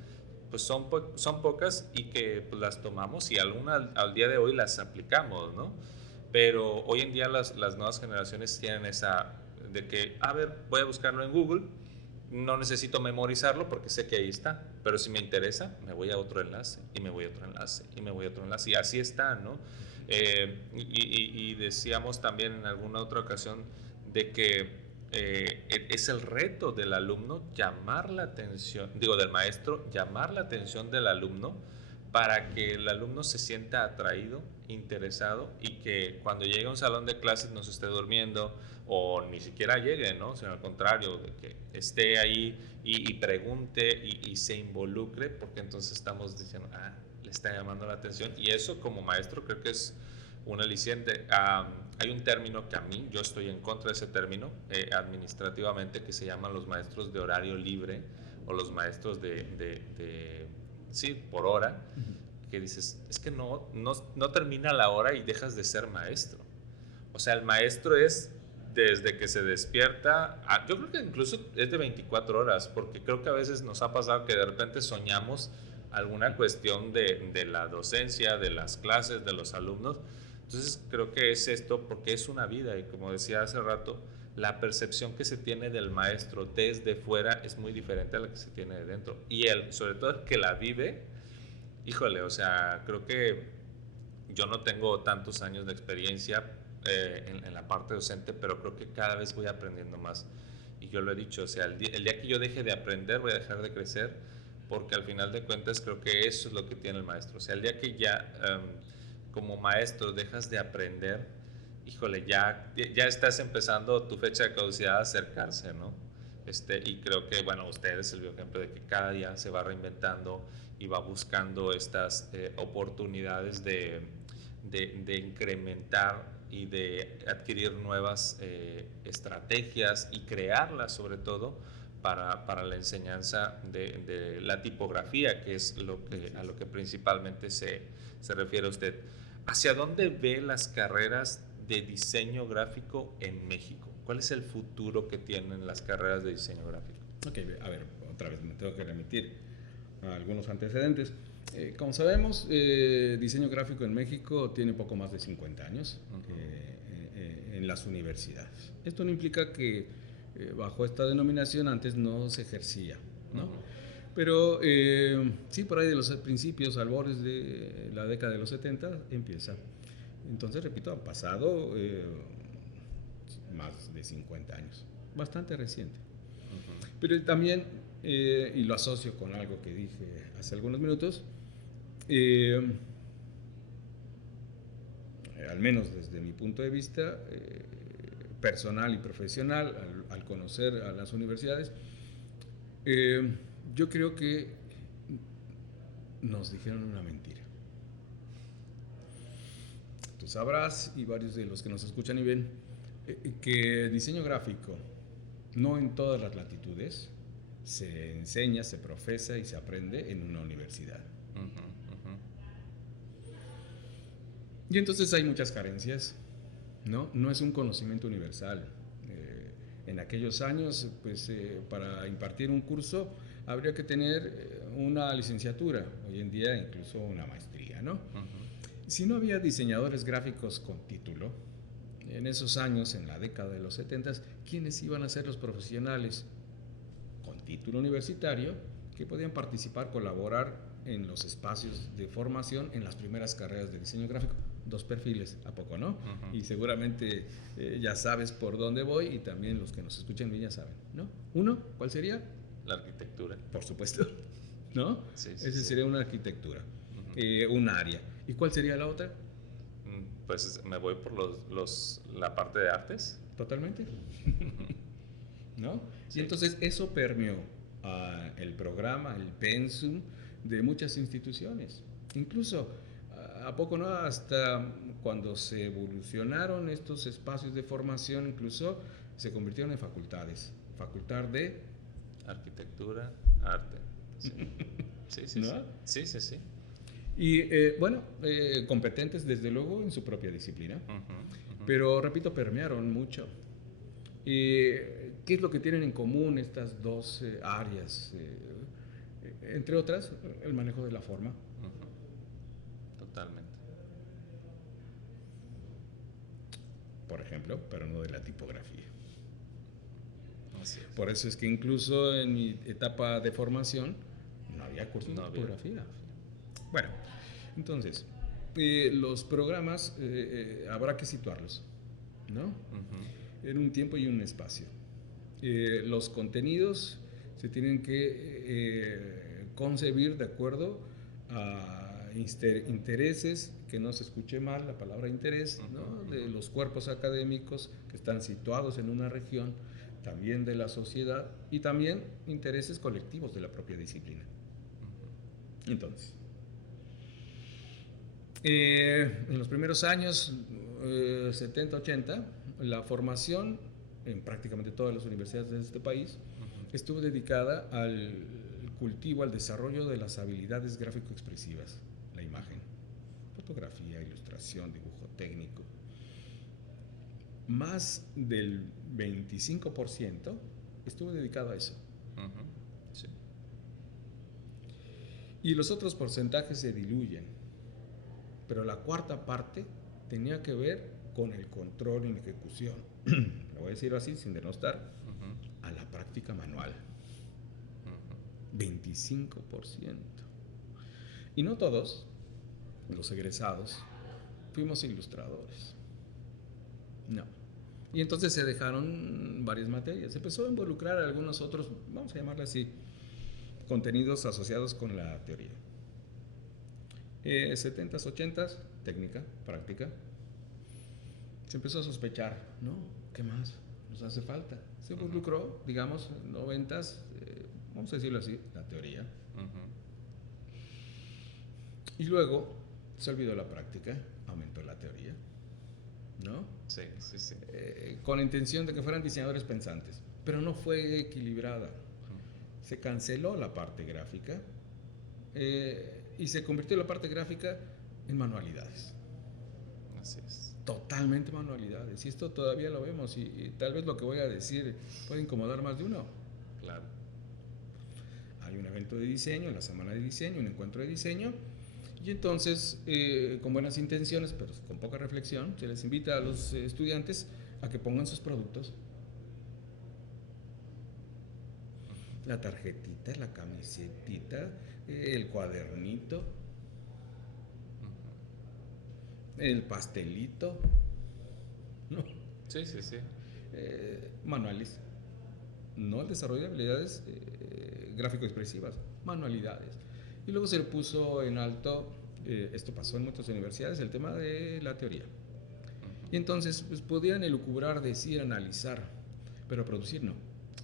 pues son pocas y que pues, las tomamos y algunas al día de hoy las aplicamos, ¿no? Pero hoy en día las nuevas generaciones tienen esa de que, a ver, voy a buscarlo en Google, no necesito memorizarlo porque sé que ahí está, pero si me interesa, me voy a otro enlace, y me voy a otro enlace, y me voy a otro enlace, y así está, ¿no? Y decíamos también en alguna otra ocasión de que es el reto del alumno llamar la atención, del maestro, llamar la atención del alumno para que el alumno se sienta atraído, interesado y que cuando llegue a un salón de clases no se esté durmiendo o ni siquiera llegue, ¿no? Sino al contrario, de que esté ahí y pregunte y se involucre, porque entonces estamos diciendo, le está llamando la atención, y eso como maestro creo que es un aliciente. Hay un término que a mí, yo estoy en contra de ese término administrativamente, que se llaman los maestros de horario libre o los maestros sí, por hora, que dices, es que no termina la hora y dejas de ser maestro. O sea, el maestro es desde que se despierta, yo creo que incluso es de 24 horas, porque creo que a veces nos ha pasado que de repente soñamos alguna cuestión de la docencia, de las clases, de los alumnos. Entonces creo que es esto, porque es una vida, y como decía hace rato, la percepción que se tiene del maestro desde fuera es muy diferente a la que se tiene de dentro. Y él, sobre todo el que la vive, híjole, o sea, creo que yo no tengo tantos años de experiencia en la parte docente, pero creo que cada vez voy aprendiendo más. Y yo lo he dicho, o sea, el día que yo deje de aprender, voy a dejar de crecer, porque al final de cuentas creo que eso es lo que tiene el maestro. O sea, el día que ya como maestro dejas de aprender, híjole, ya estás empezando tu fecha de caducidad a acercarse, ¿no? Y creo que, bueno, usted es el ejemplo de que cada día se va reinventando y va buscando estas oportunidades de incrementar y de adquirir nuevas estrategias y crearlas, sobre todo para la enseñanza de la tipografía, que es a lo que principalmente se refiere usted. ¿Hacia dónde ve las carreras de diseño gráfico en México? ¿Cuál es el futuro que tienen las carreras de diseño gráfico? Ok, a ver, otra vez me tengo que remitir a algunos antecedentes. Como sabemos, diseño gráfico en México tiene poco más de 50 años en las universidades. Esto no implica que bajo esta denominación antes no se ejercía, ¿no? Pero sí, por ahí de los principios, albores de la década de los 70 empieza. Entonces, repito, han pasado más de 50 años, bastante reciente. Pero también, y lo asocio con algo que dije hace algunos minutos, al menos desde mi punto de vista personal y profesional, al conocer a las universidades, yo creo que nos dijeron una mentira. Tú sabrás, y varios de los que nos escuchan y ven, que diseño gráfico, no en todas las latitudes, se enseña, se profesa y se aprende en una universidad. Y entonces hay muchas carencias, ¿no? No es un conocimiento universal. En aquellos años, pues, para impartir un curso habría que tener una licenciatura, hoy en día incluso una maestría, ¿no? Si no había diseñadores gráficos con título, en esos años, en la década de los 70, ¿quiénes iban a ser los profesionales con título universitario que podían participar, colaborar en los espacios de formación en las primeras carreras de diseño gráfico? Dos perfiles, ¿a poco no? Y seguramente ya sabes por dónde voy, y también los que nos escuchan bien ya saben, ¿no? Uno, ¿cuál sería? La arquitectura. Por supuesto, ¿no? Sí, Ese sería una arquitectura, un área. ¿Y cuál sería la otra? Pues me voy por la parte de artes. Totalmente. ¿No? Sí. Y entonces eso permeó el programa, el pensum de muchas instituciones. Incluso, ¿a poco no? Hasta cuando se evolucionaron estos espacios de formación, incluso se convirtieron en facultades. Facultad de arquitectura, arte. Sí, sí, ¿no? Sí. Sí. Y bueno, competentes desde luego en su propia disciplina, pero repito, permearon mucho. ¿Qué es lo que tienen en común estas dos áreas? Entre otras, el manejo de la forma. Totalmente. Por ejemplo, pero no de la tipografía. Así es. Por eso es que incluso en mi etapa de formación no había curso de tipografía. Bueno, entonces, los programas habrá que situarlos, ¿no? En un tiempo y un espacio. Los contenidos se tienen que concebir de acuerdo a intereses, que no se escuche mal la palabra interés, ¿no? De los cuerpos académicos que están situados en una región, también de la sociedad y también intereses colectivos de la propia disciplina. Entonces, en los primeros años 70, 80, la formación en prácticamente todas las universidades de este país estuvo dedicada al cultivo, al desarrollo de las habilidades gráfico-expresivas, la imagen, fotografía, ilustración, dibujo técnico. Más del 25% estuvo dedicado a eso. Sí. Y los otros porcentajes se diluyen, pero la cuarta parte tenía que ver con el control en ejecución, lo voy a decir así sin denostar, a la práctica manual. 25%. Y no todos los egresados fuimos ilustradores. No. Y entonces se dejaron varias materias. Se empezó a involucrar a algunos otros, vamos a llamarle así, contenidos asociados con la teoría. 70s, 80s, técnica, práctica. Se empezó a sospechar, ¿no? ¿Qué más nos hace falta? Se involucró, digamos, 90s, vamos a decirlo así, la teoría. Y luego se olvidó la práctica, aumentó la teoría, ¿no? Sí, sí, sí. Con la intención de que fueran diseñadores pensantes, pero no fue equilibrada. Se canceló la parte gráfica y se convirtió la parte gráfica en manualidades. Así es. Totalmente manualidades. Y esto todavía lo vemos y tal vez lo que voy a decir puede incomodar más de uno. Claro. Hay un evento de diseño, la semana de diseño, un encuentro de diseño. Y entonces, con buenas intenciones, pero con poca reflexión, se les invita a los estudiantes a que pongan sus productos. La tarjetita, la camisetita, el cuadernito, el pastelito, ¿no? Sí, sí, sí. Manuales. No el desarrollo de habilidades gráfico-expresivas, manualidades. Y luego se le puso en alto, esto pasó en muchas universidades, el tema de la teoría. Y entonces pues, podían elucubrar, decir, analizar, pero producir no.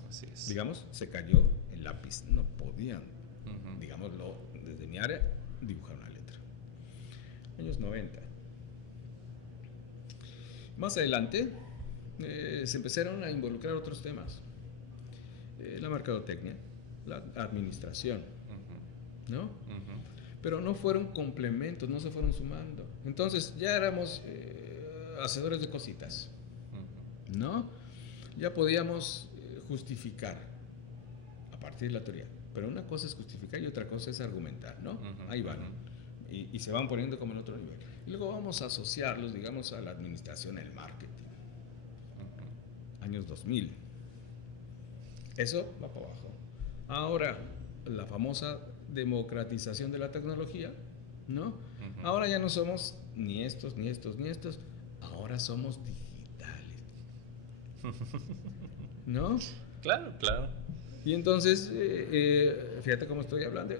Así es. Digamos, se cayó el lápiz, no podían, digámoslo, desde mi área, dibujar una letra. Años 90. Más adelante se empezaron a involucrar otros temas. La mercadotecnia, la administración, ¿no? Pero no fueron complementos, no se fueron sumando. Entonces ya éramos hacedores de cositas, ¿no? Ya podíamos justificar a partir de la teoría. Pero una cosa es justificar y otra cosa es argumentar, ¿no? Ahí van. Y se van poniendo como en otro nivel. Y luego vamos a asociarlos, digamos, a la administración, el marketing. Años 2000. Eso va para abajo. Ahora, la famosa democratización de la tecnología, ¿no? Ahora ya no somos ni estos, ni estos, ni estos. Ahora somos digitales. ¿No? Claro, claro. Y entonces, fíjate cómo estoy hablando.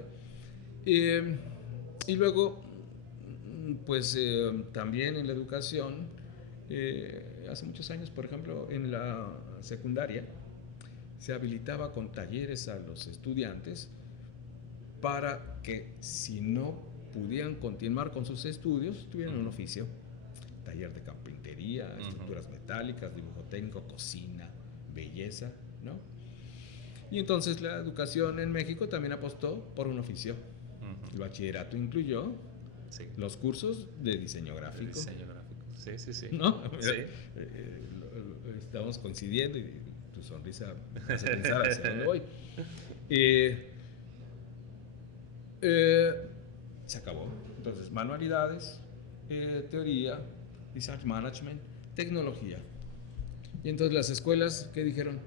Y luego, pues también en la educación, hace muchos años, por ejemplo, en la secundaria, se habilitaba con talleres a los estudiantes para que si no pudieran continuar con sus estudios, tuvieran un oficio. Taller de carpintería, estructuras metálicas, dibujo técnico, cocina, belleza, ¿no? Y entonces la educación en México también apostó por un oficio. El bachillerato incluyó los cursos de diseño gráfico. Diseño gráfico, sí, sí, sí. ¿No? Sí. Estamos coincidiendo y tu sonrisa me hace pensar hacia dónde voy. Se acabó. Entonces, manualidades, teoría, research management, tecnología. Y entonces las escuelas, ¿qué dijeron?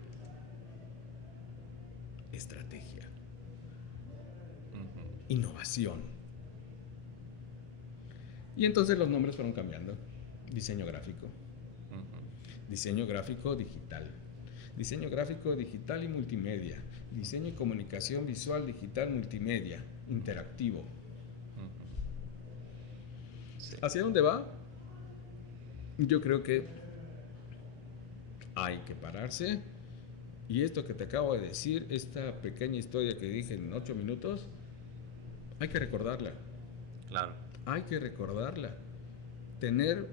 Estrategia. Innovación. Y entonces los nombres fueron cambiando. Diseño gráfico. Diseño gráfico digital. diseño gráfico digital y multimedia, diseño y comunicación visual digital multimedia, interactivo. Sí. ¿Hacia dónde va? Yo creo que hay que pararse. Y esto que te acabo de decir, esta pequeña historia que dije en 8 minutos, hay que recordarla. Claro. Hay que recordarla. Tener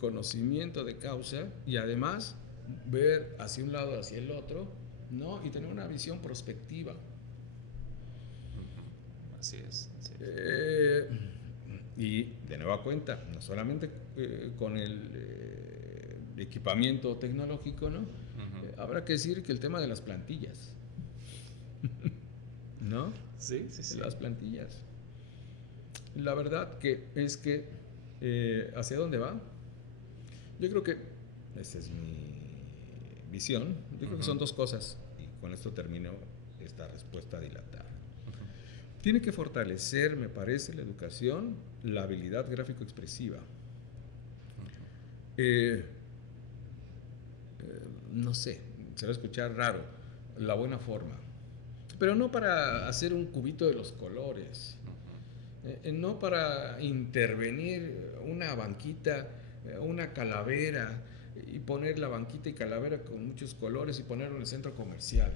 conocimiento de causa y además ver hacia un lado, hacia el otro, ¿no? Y tener una visión prospectiva. Así es. Así es. Y de nueva cuenta, no solamente con el equipamiento tecnológico, ¿no? Habrá que decir que el tema de las plantillas, ¿no? Sí, sí, sí. Las plantillas. La verdad que es que, ¿hacia dónde va? Yo creo que, esta es mi visión, yo creo que son dos cosas, y con esto termino esta respuesta dilatada. Tiene que fortalecer, me parece, la educación, la habilidad gráfico-expresiva. No sé, se va a escuchar raro, la buena forma, pero no para hacer un cubito de los colores, no para intervenir una banquita, una calavera, y poner la banquita y calavera con muchos colores y ponerlo en el centro comercial.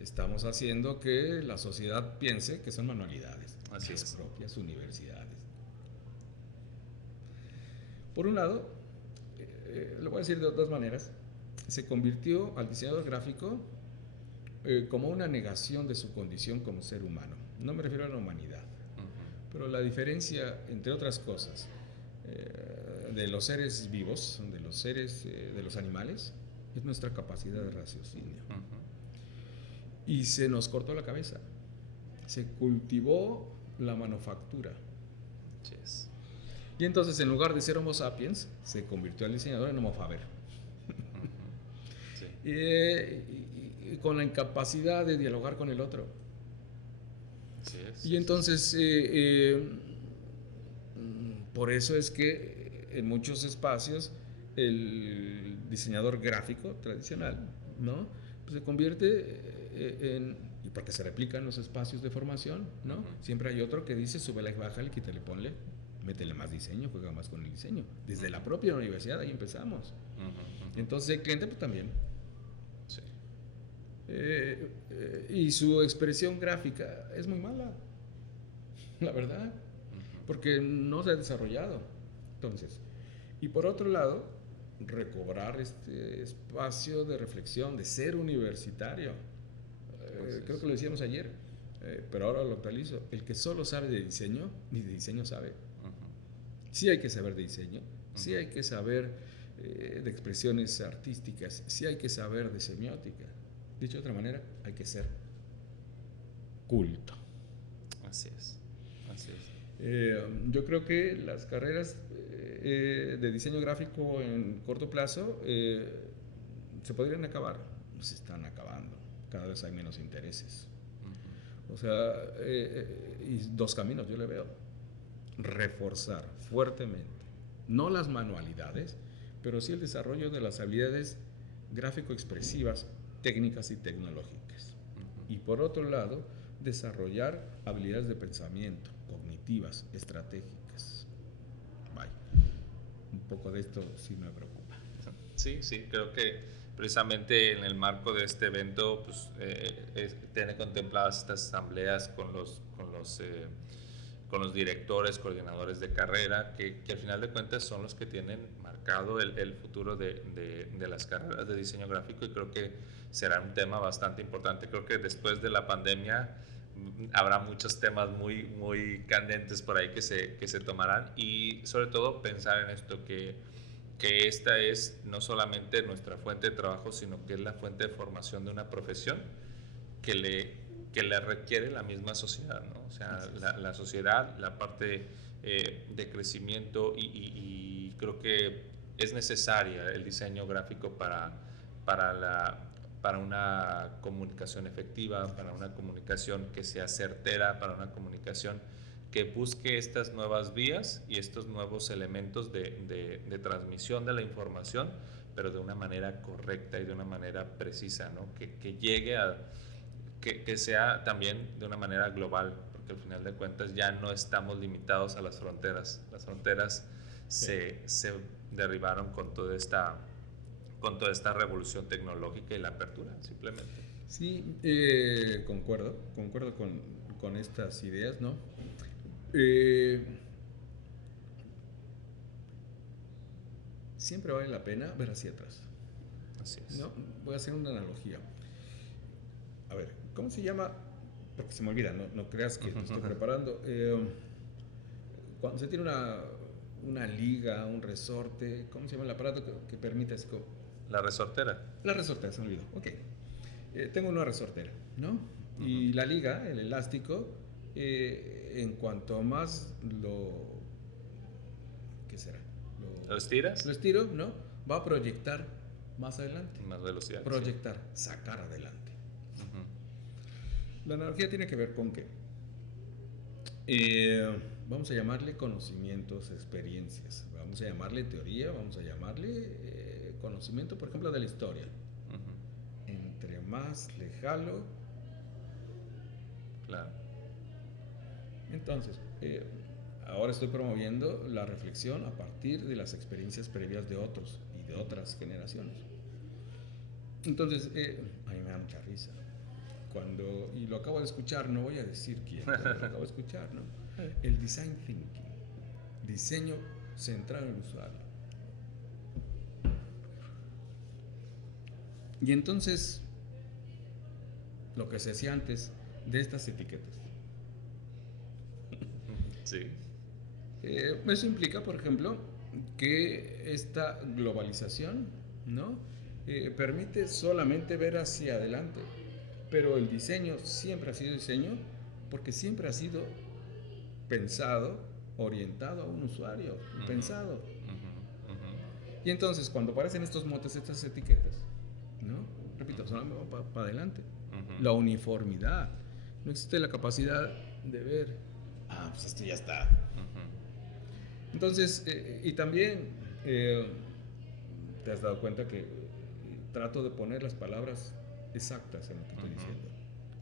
Estamos haciendo que la sociedad piense que son manualidades, así las es. propias universidades. Por un lado, lo voy a decir de dos maneras, se convirtió al diseñador gráfico como una negación de su condición como ser humano. No me refiero a la humanidad, pero la diferencia, entre otras cosas, de los seres vivos, de los seres, de los animales, es nuestra capacidad de raciocinio. Y se nos cortó la cabeza, se cultivó la manufactura. Yes. Y entonces, en lugar de ser Homo sapiens, se convirtió el diseñador en Homo faber. Sí. Y con la incapacidad de dialogar con el otro. Sí, Y entonces, por eso es que en muchos espacios el diseñador gráfico tradicional, ¿no? Pues se convierte y porque se replican los espacios de formación, ¿no? Siempre hay otro que dice, súbele, bájale, quítale, ponle, métele más diseño, juega más con el diseño. Desde la propia universidad ahí empezamos. Entonces el cliente pues también. Sí. Y su expresión gráfica es muy mala, la verdad, porque no se ha desarrollado. Entonces, y por otro lado, recobrar este espacio de reflexión, de ser universitario. Creo que lo decíamos ayer, pero ahora lo actualizo. El que solo sabe de diseño, ni de diseño sabe. Sí hay que saber de diseño, sí hay que saber de expresiones artísticas, sí hay que saber de semiótica. Dicho de otra manera, hay que ser culto. Así es, así es. Yo creo que las carreras de diseño gráfico en corto plazo se podrían acabar. Se están acabando, cada vez hay menos intereses. O sea, y dos caminos yo le veo. Reforzar fuertemente, no las manualidades, pero sí el desarrollo de las habilidades gráfico-expresivas, técnicas y tecnológicas. Y por otro lado, desarrollar habilidades de pensamiento, cognitivas, estratégicas. Vaya, un poco de esto sí me preocupa. Sí, sí, creo que precisamente en el marco de este evento, pues, tiene contempladas estas asambleas con los directores, coordinadores de carrera, que al final de cuentas son los que tienen marcado el futuro de las carreras de diseño gráfico, y creo que será un tema bastante importante. Creo que después de la pandemia habrá muchos temas muy, muy candentes por ahí que se tomarán, y sobre todo pensar en esto, que esta es no solamente nuestra fuente de trabajo, sino que es la fuente de formación de una profesión que le requiere la misma sociedad, ¿no? O sea, la sociedad, la parte de crecimiento, y creo que es necesaria el diseño gráfico para una comunicación efectiva, para una comunicación que sea certera, para una comunicación que busque estas nuevas vías y estos nuevos elementos de transmisión de la información, pero de una manera correcta y de una manera precisa, ¿no? Que llegue a, que sea también de una manera global, porque al final de cuentas ya no estamos limitados a las fronteras. Las fronteras se derribaron con toda esta revolución tecnológica y la apertura, simplemente. Sí, concuerdo con estas ideas, ¿no? Siempre vale la pena ver hacia atrás. Así es. ¿No? Voy a hacer una analogía. A ver, ¿cómo se llama? Porque se me olvida, no creas que lo estoy preparando. Cuando se tiene una liga, un resorte, ¿cómo se llama el aparato que permite así como? La resortera. La resortera, se me olvidó. Ok. Tengo una resortera, ¿no? Y la liga, el elástico, en cuanto más ¿qué será? ¿Lo estiras? Lo estiro, ¿no? Va a proyectar más adelante. Más velocidad. Proyectar, sacar adelante. La analogía tiene que ver con que vamos a llamarle conocimientos, experiencias, vamos a llamarle teoría, vamos a llamarle conocimiento, por ejemplo, de la historia. Entre más le jalo, claro. Entonces, ahora estoy promoviendo la reflexión a partir de las experiencias previas de otros y de otras generaciones. Entonces, a mí me da mucha risa. Y lo acabo de escuchar, no voy a decir quién, pero lo acabo de escuchar, ¿no? El design thinking, diseño centrado en el usuario. Y entonces, lo que se hacía antes de estas etiquetas. Sí. Eso implica, por ejemplo, que esta globalización, ¿no? Permite solamente ver hacia adelante, pero el diseño siempre ha sido diseño porque siempre ha sido pensado, orientado a un usuario, pensado. Y entonces, cuando aparecen estos motes, estas etiquetas, ¿no? Repito, solamente va para adelante. La uniformidad. No existe la capacidad de ver, pues esto ya está. Entonces, y también te has dado cuenta que trato de poner las palabras exactas en lo que estoy diciendo.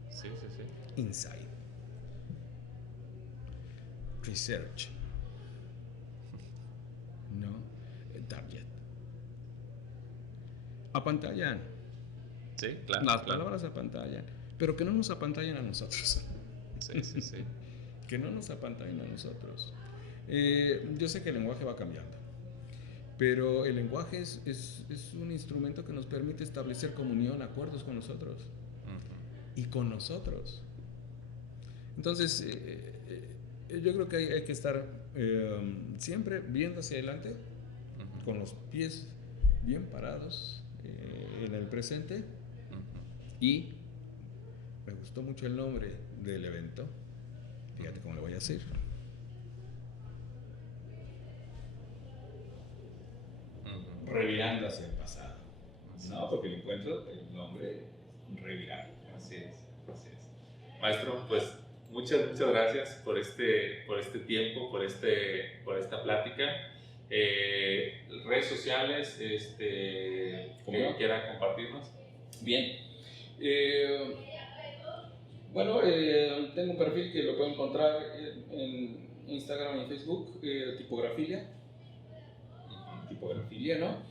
Sí, sí, sí. Insight. Research. ¿No? Target. Apantallan. Sí, claro. Las palabras apantallan, pero que no nos apantallen a nosotros. Sí, sí, sí. Que no nos apantallen a nosotros. Yo sé que el lenguaje va cambiando, pero el lenguaje es un instrumento que nos permite establecer comunión, acuerdos con nosotros y con nosotros. Entonces, yo creo que hay que estar siempre viendo hacia adelante, con los pies bien parados en el presente. Y me gustó mucho el nombre del evento. Fíjate cómo le voy a decir. Revirando hacia el pasado. No, porque le encuentro el nombre revirar. Así es, así es. Maestro, pues muchas gracias por este tiempo, por esta plática. Redes sociales, que quiera compartirnos. Bien. Bueno, tengo un perfil que lo pueden encontrar en Instagram y Facebook, Tipografilia. Tipografilia, ¿no?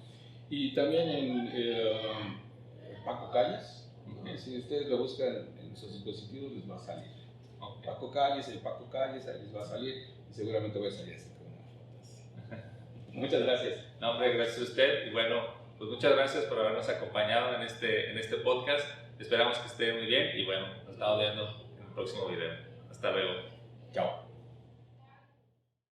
Y también en Paco Calles. Si ustedes lo buscan en sus dispositivos, les va a salir. Okay. Paco Calles, ahí les va a salir. Y seguramente voy a salir así con unas fotos. Muchas gracias. No, hombre, gracias a usted. Y bueno, pues muchas gracias por habernos acompañado en este podcast. Esperamos que esté muy bien y bueno, nos estamos viendo en el próximo video. Hasta luego. Chao.